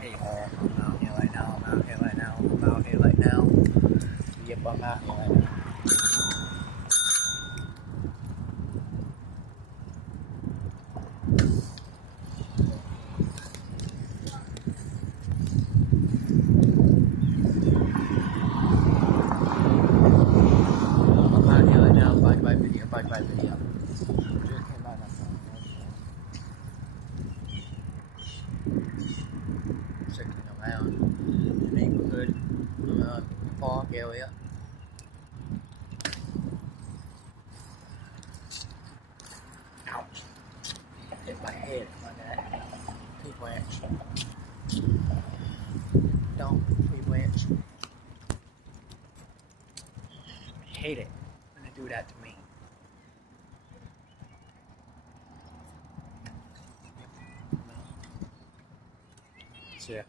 Hey all, I'm out here right now, I'm out here right now, I'm out here right now. Yep, I'm out here right now. I'm out here right now, bye video, bye video. Just came out of checking around the neighborhood, around the park area. Ouch. Hit my head on that. Tree branch. Don't tree branch. I hate it when they do that to me. Yeah.